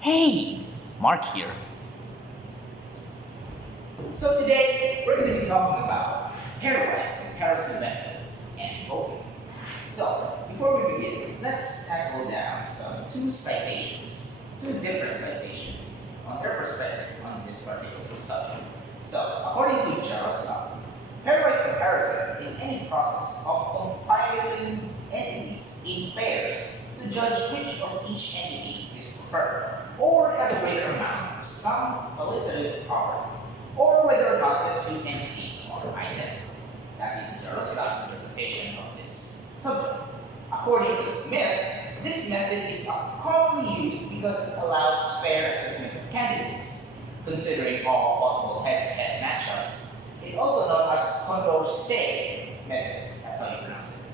Hey, Mark here. So today we're going to be talking about pairwise comparison method and voting. So before we begin, let's tackle down two different citations on their perspective on this particular subject. So according to Jaroslav, pairwise comparison is any process of compiling entities in pairs to judge which of each entity is preferred or has a greater amount of some qualitative property, or whether or not the two entities are identical. That is Jaroslav's interpretation of this subject. According to Smith, this method is not commonly used because it allows fair assessment of candidates, considering all possible head-to-head matchups. It's also known as Condorcet method, that's how you pronounce it.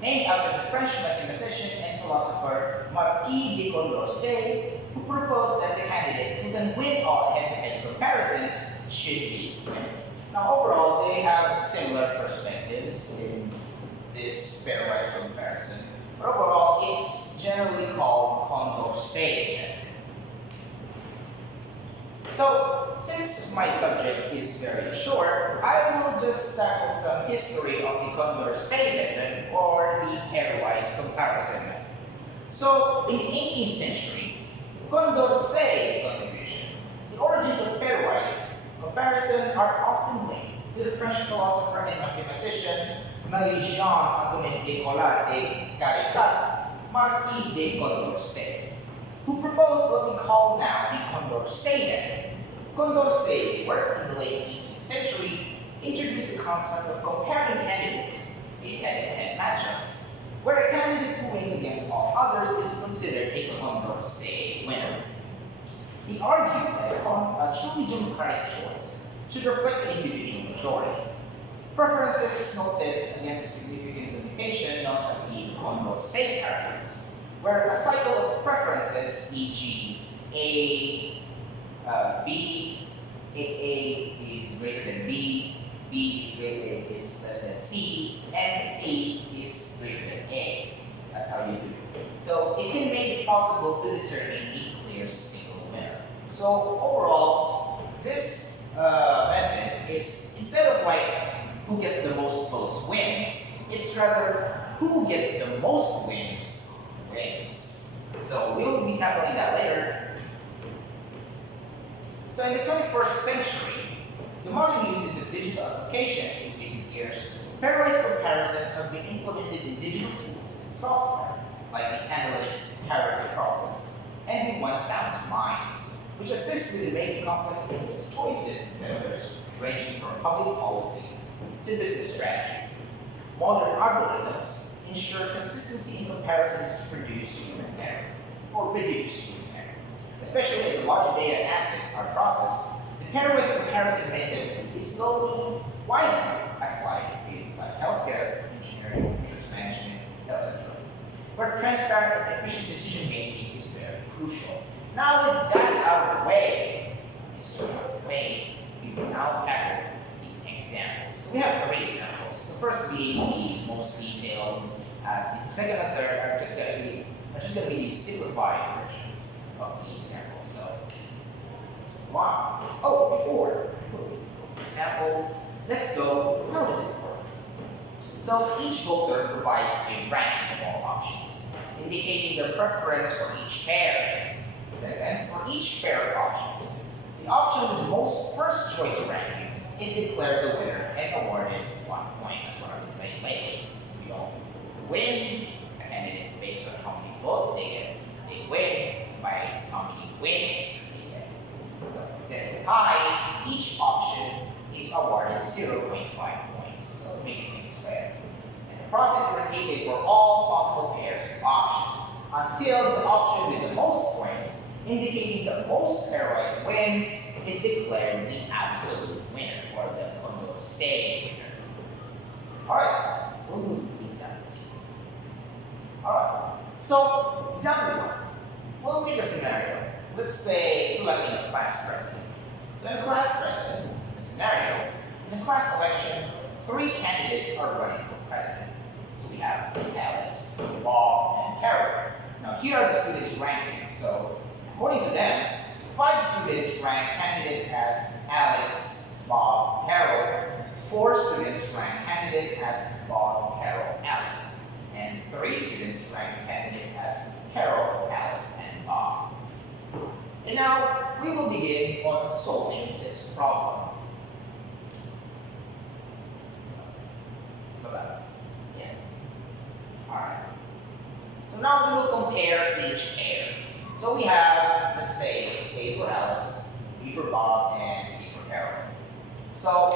Named after the French mathematician and philosopher Marquis de Condorcet, who proposed that the candidate who can win all head-to-head comparisons should be winner. Now, overall, they have similar perspectives in this pairwise comparison, but overall, it's generally called Condorcet method. So, since my subject is very short, I will just tackle some history of the Condorcet method or the pairwise comparison method. So, in the 18th century, Condorcet's contribution, the origins of pairwise comparison are often linked to the French philosopher and mathematician Marie-Jeanne Antoinette Nicolas de Caritat, Marquis de Condorcet, who proposed what we call now the Condorcet method. Condorcet's work in the late 18th century introduced the concept of comparing candidates in head-to-head matchups, where a candidate who wins against all others is considered a Condorcet winner. He argued that a truly democratic choice should reflect the individual majority. Preferences noted against a significant limitation known as the Condorcet paradox, where a cycle of preferences, e.g., A is greater than B is less than C, and C is greater than A. That's how you do it. So it can make it possible to determine a clear single winner. So overall, this method is, instead of like who gets the most votes wins, it's rather who gets the most wins. So we'll be tackling that later. So in the 21st century, the modern uses of digital applications in recent years, pairwise comparisons have been implemented in digital tools and software, like the analytic character process and the 1000 minds, which assist with making complex choices in centers ranging from public policy to business strategy. Modern algorithms ensure consistency in comparisons to reduce human error. Especially as larger data assets are processed, the pairwise comparison method is slowly widely applied in fields like healthcare, engineering, research management, etc., where transparent and efficient decision making is very crucial. Now, with that out of the way, we will now tackle the examples. So we have 3 examples. The first being the most detailed, as the second and third are just going to be the simplified versions of the examples. So wow. Oh, before we go to examples, let's go, how does it work? So each voter provides a ranking of all options, indicating their preference for each pair. Second, for each pair of options, the option with the most first choice rankings is declared the winner and awarded 1 point. That's what I've been saying lately. We don't win a candidate based on how many votes they get. They win by how many wins they get. So if there's a tie, each option is awarded 0.5 points, so making things fair. And the process is repeated for all possible pairs of options until the option with the most points, indicating the most pairwise wins, is declared the absolute winner, or the Condorcet winner. Alright, we'll move to the examples. Alright, so example 1. We'll make a scenario. Let's say selecting a class president. So in class president, the scenario, in the class election, 3 candidates are running for president. So we have Alice, Bob, and Carol. Now here are the students' rankings. So according to them, 5 students rank candidates as Alice, Bob, Carol. 4 students rank candidates as Bob, Carol, Alice. And 3 students rank candidates as Carol, Alice, and Bob. And now, we will begin on solving this problem. Yeah. Alright. So now we will compare each pair. So we have, let's say, A for Alice, B for Bob, and C for Carol. So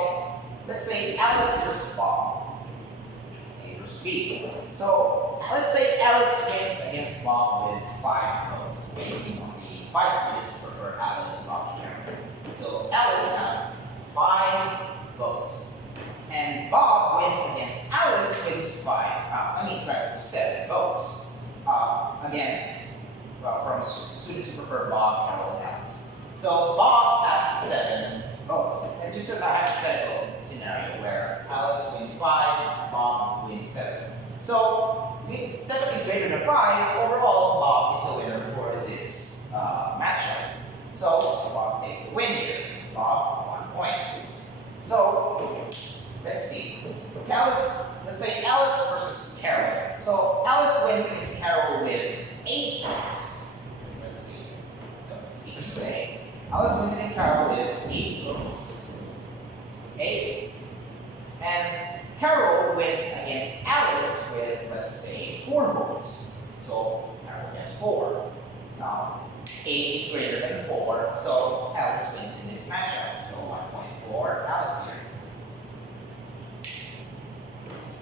let's say Alice versus Bob, A versus B. So let's say Alice wins against Bob with 5 votes, based on the 5 students who prefer Alice, Bob, and Carol. So Alice has 5 votes, and Bob wins against Alice with 7 votes. Again, from students who prefer Bob, Carol, and Alice. So Bob has 7 votes. And just a hypothetical scenario where Alice wins 5, Bob wins 7. So 7 is greater than 5. Overall, Bob is the winner for this matchup. So Bob takes the win here. Bob, 1 point. So let's see. Let's say Alice versus Carol. So Alice wins against Carol with 8 votes. Let's see. So C versus A. Alice wins against Carol with 8 votes. 8. And Carol wins against Alice with, let's say, 4 votes. So Carol gets 4. Now, 8 is greater than 4, so Alice wins in this matchup. So 1 point for Alice here.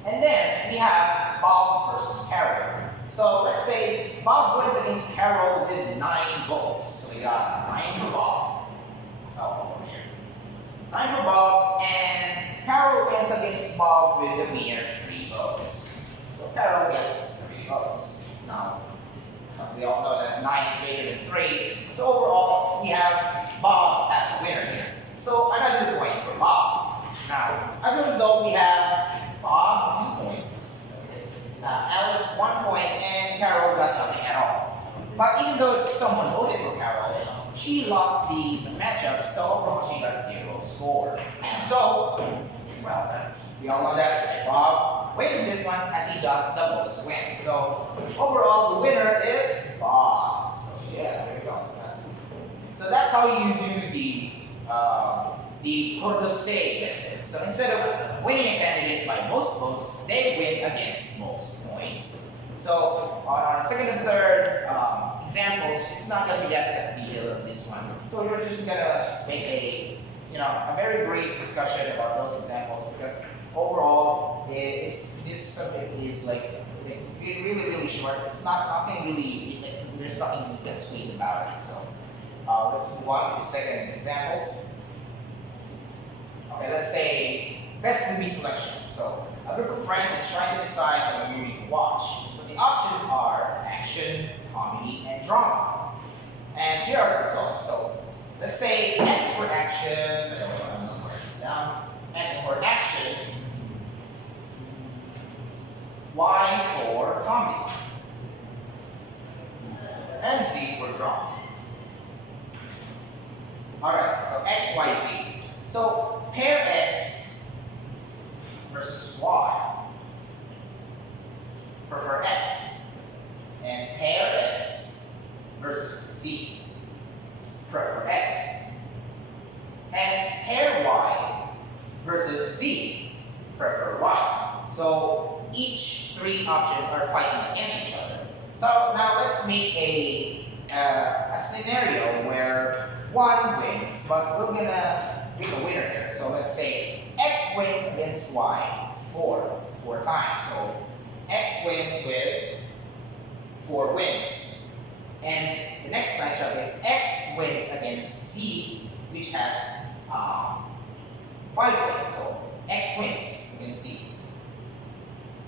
And then we have Bob versus Carol. So let's say Bob wins against Carol with 9 votes. So we got 9 for Bob. Oh, over here. 9 for Bob, and Carol wins against Bob with a mere 3 votes. So Carol gets 3 votes. Now, we all know that 9 is greater than 3. So overall, we have Bob as a winner here. So another point for Bob. Now, as a result, we have Bob 2 points, Alice 1 point, and Carol got nothing at all. But even though someone voted for Carol, she lost these matchups, so overall she got 0 score. So, well, we all know that Bob wins this one as he got the most wins. So overall, the winner is Bob. So yes, there we go. So that's how you do the Cordosay method. So instead of winning a candidate by most votes, they win against most points. So on our second and third examples, it's not going to be that as detailed as this one. So we're just going to make a very brief discussion about those examples, because overall, this subject is really short. It's nothing really. There's nothing we can squeeze about it. So let's move on to the second examples. Okay, let's say best movie selection. So a group of friends is trying to decide on a movie to watch. But the options are action, comedy, and drama. And here are the results. So let's say X for action. I'm going to write this down. X for action. Y for comedy. And Z for drama. Alright, so X, Y, Z. So pair X versus Y. Prefer X. And pair X versus Z. Prefer X. And pair Y versus Z. Prefer Y. So each 3 options are fighting against each other. So now let's make a scenario where 1 wins, but we're gonna pick a winner here. So let's say X wins against Y 4 times. So X wins with 4 wins. And the next matchup is X wins against Z, which has 5 wins. So X wins against Z.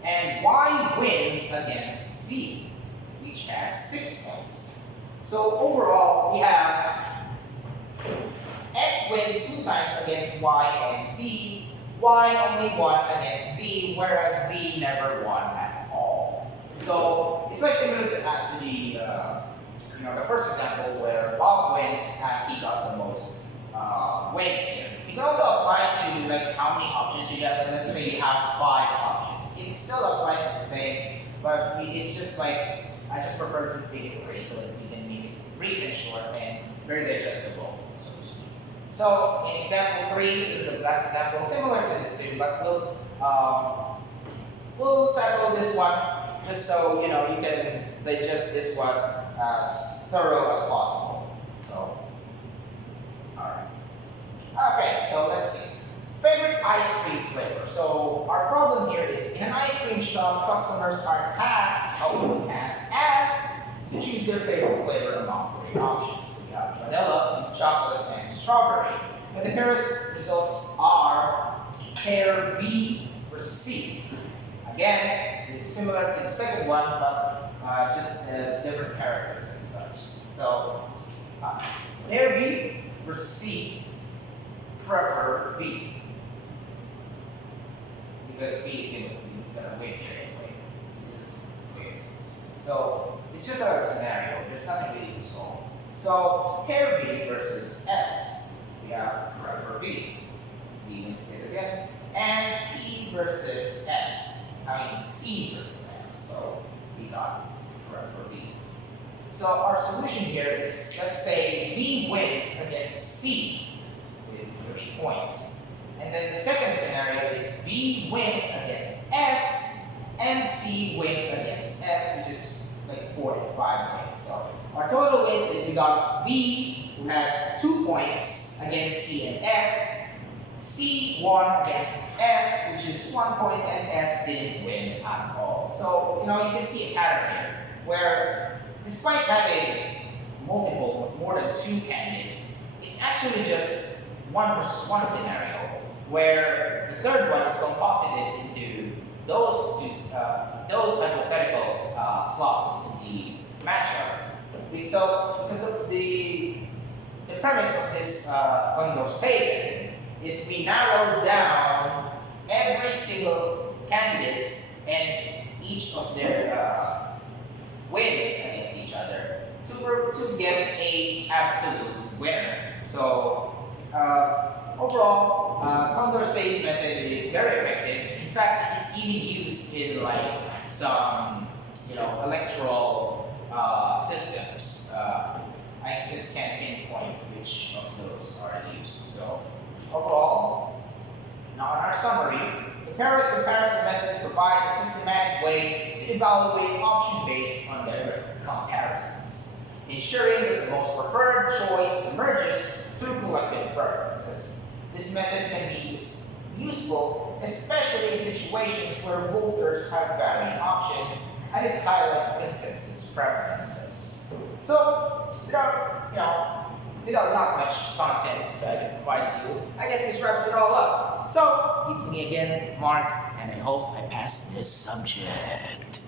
And Y wins against Z, which has 6 points. So overall, we have X wins 2 times against Y and Z. Y only won against Z, whereas Z never won at all. So it's like similar to the first example where Bob wins as he got the most wins here. You can also apply to like how many options you get. Let's say you have 5 options. It still applies the same, but it's just like I just prefer to make it 3 so that we can make it brief and short and very digestible, so to speak. So in example 3 is the last example, similar to this 2, but we'll tackle this one just so you can digest this one as thorough as possible. So, alright. Okay, so let's see. Favorite ice cream flavor. So our problem here is in an ice cream shop, customers are tasked as to choose their favorite flavor among 3 options. So we have vanilla, chocolate, and strawberry. And the Pairwise results are pair V versus C. Again, it's similar to the second one, but just different characters and such. So, pair V versus C, prefer V. Because V is gonna win here anyway. This is fixed. So, it's just a scenario. There's nothing really to solve. So, pair V versus S, we have prefer V. V instead again. And P versus S. C versus S, so we got prefer V. So our solution here is, let's say V wins against C with 3 points. And then the second scenario is V wins against S and C wins against S, which is like 4 and 5 points. So our total wins is we got V, who had 2 points against C and S. C won against S, which is 1 point, and S didn't win at all. So, you can see a pattern here, where despite having more than 2 candidates, it's actually just 1 versus 1 scenario, where the third one is composited into those hypothetical slots in the matchup. So, because the premise of this condensation is we narrow down every single candidates and each of their wins against each other to get a absolute winner. So overall, Condorcet's method is very effective. In fact, it is even used in like some electoral systems. I just can't pinpoint which of those are used. So overall, now in our summary, the Pairwise comparison methods provide a systematic way to evaluate option based on their comparisons, ensuring that the most preferred choice emerges through collective preferences. This method can be useful, especially in situations where voters have varying options, as it highlights consensus preferences. So, without not much content so I can provide to you, I guess this wraps it all up. So, it's me again, Mark, and I hope I passed this subject.